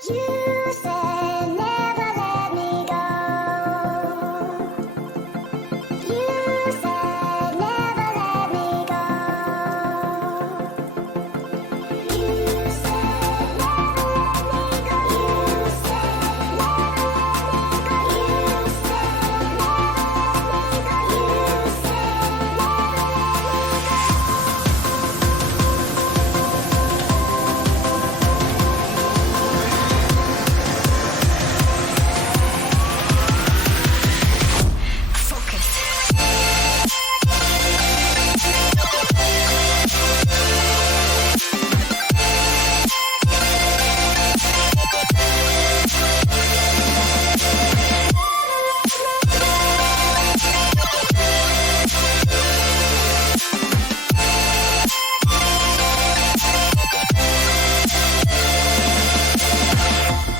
You said never let me go. You said never let me go. You said never let me go. You said never let me go. You said never let me go. You said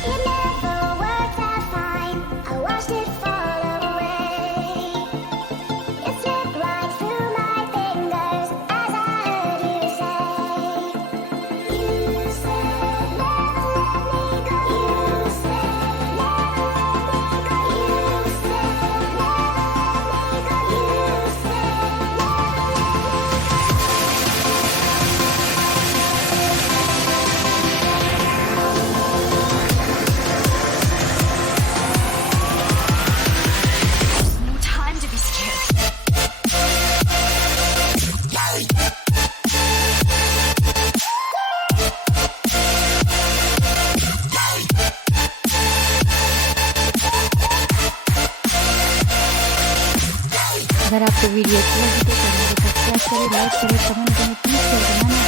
it never worked out fine. I watched it fall away. It slipped right through my fingers as I heard you say. You said never let me go. You said never let me go. You said never let me go. You said No time to be scared. अगर आपको video अच्छी लगी तो channel को subscribe करें, like करें, comment करें, please share करना ना